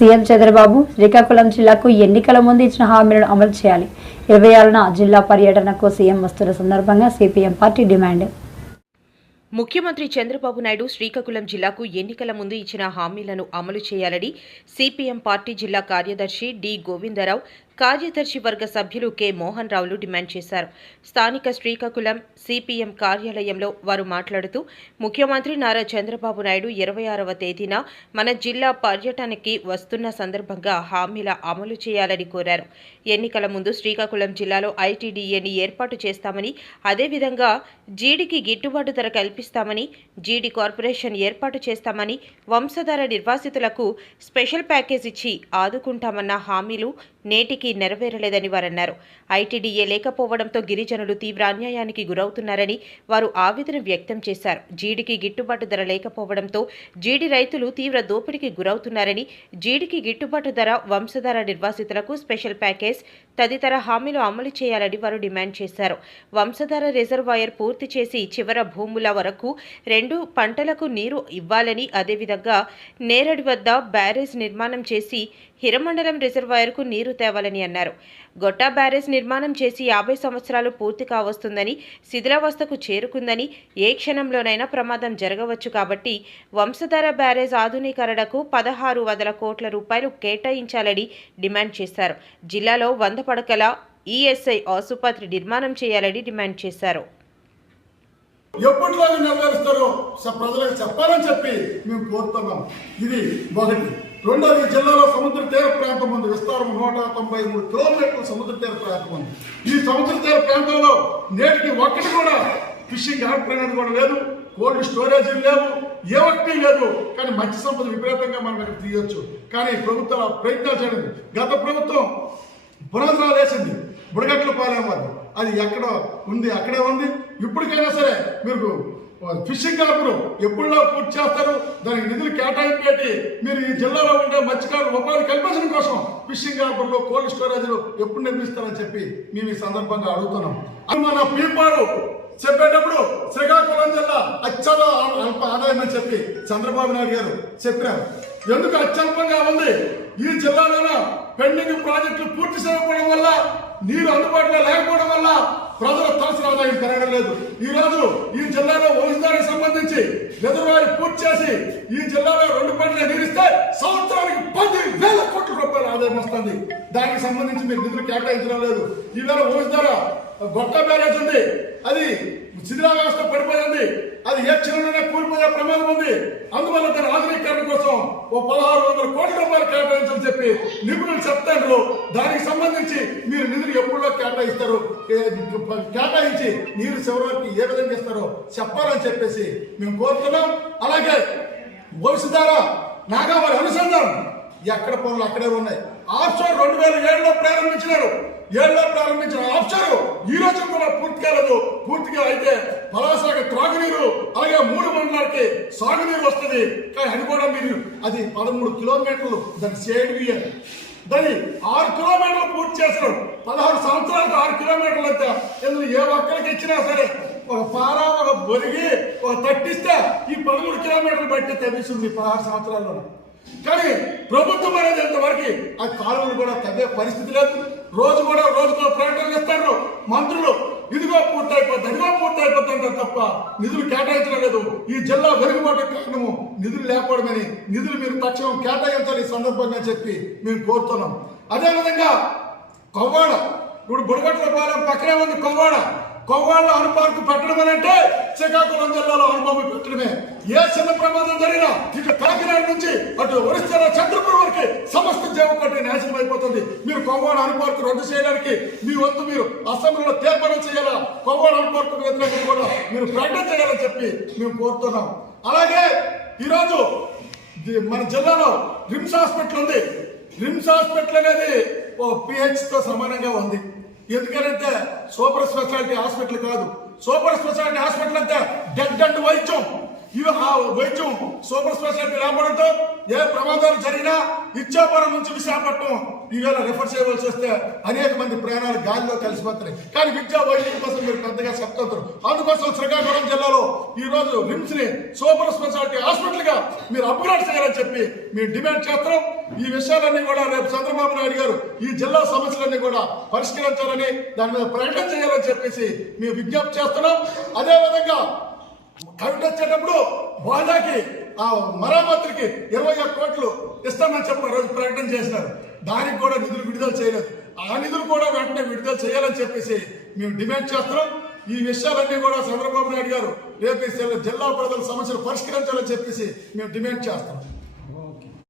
CM Chandrababu Srikakulam జిల్లాకు ఎన్నికల ముందు ఇచ్చిన హామీలను అమలు చేయాలి. ఇరవై ఆరున జిల్లా పర్యటనకు సీఎం వస్తున్న సందర్భంగా సిపిఎం పార్టీ డిమాండ్. ముఖ్యమంత్రి చంద్రబాబు నాయుడు శ్రీకాకుళం జిల్లాకు ఎన్నికల ముందు ఇచ్చిన హామీలను అమలు చేయాలని సిపిఎం పార్టీ జిల్లా కార్యదర్శి డి గోవిందరావు కార్యదర్శి వర్గ సభ్యులు కె. మోహన్ రావులు డిమాండ్ చేశారు. స్థానిక శ్రీకాకుళం సిపిఎం కార్యాలయంలో వారు మాట్లాడుతూ ముఖ్యమంత్రి నారా చంద్రబాబు నాయుడు ఇరవై ఆరవ తేదీన మన జిల్లా పర్యటనకి వస్తున్న సందర్భంగా హామీల అమలు చేయాలని కోరారు. ఎన్నికల ముందు శ్రీకాకుళం జిల్లాలో ఐటీడీఏని ఏర్పాటు చేస్తామని అదేవిధంగా జీడికి గిట్టుబాటు ధర కల్పిస్తామని జీడి కార్పొరేషన్ ఏర్పాటు చేస్తామని వంశధార నిర్వాసితులకు స్పెషల్ ప్యాకేజ్ ఇచ్చి ఆదుకుంటామన్న హామీలు నేటికి నెరవేరలేదని వారన్నారు. ఐటీడీఏ లేకపోవడంతో గిరిజనులు తీవ్ర అన్యాయానికి గురవుతున్నారని వారు ఆవేదన వ్యక్తం చేశారు. జీడికి గిట్టుబాటు ధర లేకపోవడంతో జీడి రైతులు తీవ్ర దోపిడీకి గురవుతున్నారని జీడికి గిట్టుబాటు ధర వంశధార నిర్వాసితులకు స్పెషల్ ప్యాకేజ్ తదితర హామీలు అమలు చేయాలని వారు డిమాండ్ చేశారు. వంశధార రిజర్వాయర్ పూర్తి చేసి చివర భూముల వరకు రెండు పంటలకు నీరు ఇవ్వాలని అదేవిధంగా నేరడి వద్ద బ్యారేజ్ నిర్మాణం చేసి హిరమండలం రిజర్వాయర్కు నీరు తేవాలని అన్నారు. గొట్టా బ్యారేజ్ నిర్మాణం చేసి యాభై సంవత్సరాలు పూర్తి కావస్తుందని శిథిలావస్థకు చేరుకుందని ఏ క్షణంలోనైనా ప్రమాదం జరగవచ్చు కాబట్టి వంశధార బ్యారేజ్ ఆధునీకరణకు పదహారు వందల కోట్ల రూపాయలు కేటాయించాలని డిమాండ్ చేశారు. జిల్లాలో వంద పడకల ఈఎస్ఐ ఆసుపత్రి నిర్మాణం చేయాలని డిమాండ్ చేశారు. ఎప్పటిలాగా నెరవేరుస్తారో ప్రజలకు చెప్పాలని చెప్పి మేము కోరుతున్నాం. ఇది ఒకటి రెండోది జిల్లాలో సముద్ర తీర ప్రాంతం ఉంది. విస్తారం నూట తొంభై మూడు కిలోమీటర్ల సముద్ర తీర ప్రాంతం ఉంది. ఈ సముద్ర తీర ప్రాంతంలో నేటికి ఒక్కటి కూడా ఫిషింగ్ హార్బర్ కూడా లేదు. కోల్డ్ స్టోరేజ్ లేవు. ఏ ఒక్కటి లేదు. కానీ మత్స్య సంపద విపరీతంగా మనం ఇక్కడ తీయొచ్చు. కానీ ప్రభుత్వం ప్రయత్నాలు చేయలేదు. గత ప్రభుత్వం పునాదురాలు వేసింది. బుడగట్ల పాలెం వద్ద అది ఎక్కడ ఉంది అక్కడే ఉంది. ఇప్పటికైనా సరే మీరు ఫిషింగ్ కాపులు ఎప్పుడులా పూర్తి చేస్తారు? దానికి నిధులు కేటాయింపు పెట్టి మీరు ఈ జిల్లాలో ఉండే మత్స్యకారులు ఉపాధి కల్పించడం కోసం ఫిషింగ్ కాపుల్లో కోల్డ్ స్టోరేజ్లు ఎప్పుడు నిర్మిస్తారని చెప్పి మేము ఈ సందర్భంగా అడుగుతున్నాం. మన పీపారు చెప్పేటప్పుడు శ్రీకాకుళం జిల్లా అత్యల అల్ప ఆదాయం అని చెప్పి చంద్రబాబు నాయుడు గారు చెప్పారు. ఎందుకు అత్యల్పంగా ఉంది? ఈ జిల్లాలోనూ పెండింగ్ ప్రాజెక్టులు పూర్తి చేయకపోవడం వల్ల నీరు అందుబాటులో లేకపోవడం వల్ల ప్రజల తలసిన ఆదాయం పెరగడం లేదు. ఈ రోజు ఈ జిల్లాలో ఓహిదానికి సంబంధించి రిజర్వాయర్ పూర్తి చేసి ఈ జిల్లాలో రెండు పంటలు ఎదిరిస్తే సంవత్సరానికి పది వేల కోట్ల రూపాయల ఆదాయం వస్తుంది. దానికి సంబంధించి మీరు నిధులు కేటాయించడం లేదు. ఈవేళ ఓహిదార గొట్ట బ్యారేజ్ ఉంది. అది శిథిలావస్థ పడిపోయింది. అది ఏ క్షణంలోనే కూలిపోయే ప్రమాదం ఉంది. అందువల్ల ఓ పదహారు వందల కోట్ల రూపాయలు కేటాయించని చెప్పి నిపుణులు చెప్తారు దానికి సంబంధించి మీరు నిధులు ఎప్పుడో కేటాయిస్తారు. కేటాయించి నీరు చివరికి ఏ విధంగా ఇస్తారో చెప్పాలని చెప్పేసి మేము కోరుతున్నాం. అలాగే భవిష్యత్తురా నాగావళి అనుసంధానం ఎక్కడ పనులు అక్కడే ఉన్నాయి. ఆఫ్షోర్ రెండు వేల ఏడులో ప్రారంభించినారు. ఏళ్ళ ప్రారంభించిన ఆఫ్షోర్ ఈ రోజు కూడా పూర్తి కాలేదు. పూర్తిగా అయితే పలాసాగ త్రాగునీరు అలాగే మూడు మండలాలకి సాగునీరు వస్తుంది. కానీ అది కూడా మీరు అది పదమూడు కిలోమీటర్లు దాని సేడ్ వియర్ దాన్ని ఆరు కిలోమీటర్లు పూర్తి చేశారు పదహారు సంవత్సరాలకు ఆరు కిలోమీటర్లు అయితే ఇందులో ఏ ఒక్కరికి ఇచ్చినా సరే ఒక పారా ఒక బొరిగి ఒక తట్టిస్తే ఈ పదమూడు కిలోమీటర్లు బట్టి తగ్గిస్తుంది పదహారు సంవత్సరాల్లో కానీ ప్రభుత్వం అనేది ఇంతవరకు ఆ కాలువలు కూడా తగ్గే పరిస్థితి లేదు. రోజు కూడా రోజుకో ప్రకటనలు ఇస్తారు. మంత్రులు ఇదిగో పూర్తయిపోద్ది అదిగో పూర్తయిపోద్ది అంటారు తప్ప నిధులు కేటాయించడం లేదు. ఈ జిల్లా వెలుగుబాటు కారణము నిధులు లేకపోవడమని నిధులు మీరు తక్షణం కేటాయించాలి ఈ సందర్భంగా చెప్పి మేము కోరుతున్నాం. అదేవిధంగా కొవ్వాడ ఇప్పుడు బుడగట్ల పాలెం పక్కనే ఉంది కొవ్వాడ కొవ్వాళ్ళ అనుపార్కు పెట్టడం అని అంటే శ్రీకాకుళం జిల్లాలో అనుభవం పెట్టడమే. ఏ చిన్న ప్రమాదం జరిగినా ఇటు కాకినాడ నుంచి అటు ఒరిస్సా చంద్రపురం వరకు సమస్త జీవకోటి నాశనం అయిపోతుంది. మీరు కొవ్వాడ అనుపార్కు రద్దు చేయడానికి మీ వంతు మీరు అసెంబ్లీలో తీర్మానం చేయాలా? కొవ్వాడ అనుపార్కు వ్యతిరేకంగా కూడా మీరు ప్రకటన చేయాలని చెప్పి మేము కోరుతున్నాం. అలాగే ఈరోజు మన జిల్లాలో రిమ్స్ హాస్పిటల్ ఉంది. రిమ్స్ హాస్పిటల్ అనేది ఓ పిహెచ్తో సమానంగా ఉంది. ఎందుకంటే సూపర్ స్పెషాలిటీ హాస్పిటల్ కాదు. సూపర్ స్పెషాలిటీ హాస్పిటల్ అంటే డెడ్ అండ్ వైద్యం. ఇవి ఆ వైద్యం సూపర్ స్పెషాలిటీ రాబడంతో ఏ ప్రమాదాలు జరిగినా ఇచ్చాపురం నుంచి విశాఖపట్నం ఈవేళ రిఫర్ చేయవలసి వస్తే అనేక మంది ప్రాణాలు గాలిలో కలిసిపోతున్నాయి. కానీ విద్యా వైద్యం కోసం మీరు పెద్దగా చెప్తున్నారు అందుకోసం శ్రీకాకుళం జిల్లాలో ఈ రోజు రిమ్స్ని సూపర్ స్పెషాలిటీ హాస్పిటల్గా మీరు అప్గ్రేడ్ చేయాలని చెప్పి మేము డిమాండ్ చేస్తున్నాం. ఈ విషయాలన్నీ కూడా రేపు చంద్రబాబు నాయుడు గారు ఈ జిల్లా సమస్యలన్నీ కూడా పరిష్కరించాలని దాని మీద ప్రకటన చేయాలని చెప్పేసి మేము విజ్ఞప్తి చేస్తున్నాం. అదే విధంగా కవిత వచ్చేటప్పుడు వాదాకి ఆ మరామతులకి ఇరవై ఒక్క కోట్లు ఇస్తామని చెప్పి రోజు ప్రకటన చేసినారు. దానికి కూడా నిధులు విడుదల చేయలేదు. ఆ నిధులు కూడా వెంటనే విడుదల చేయాలని చెప్పేసి మేము డిమాండ్ చేస్తున్నాం. ఈ విషయాలన్నీ కూడా చంద్రబాబు నాయుడు గారు రేపు జిల్లా ప్రజల సమస్యలు పరిష్కరించాలని చెప్పేసి మేము డిమాండ్ చేస్తున్నాం.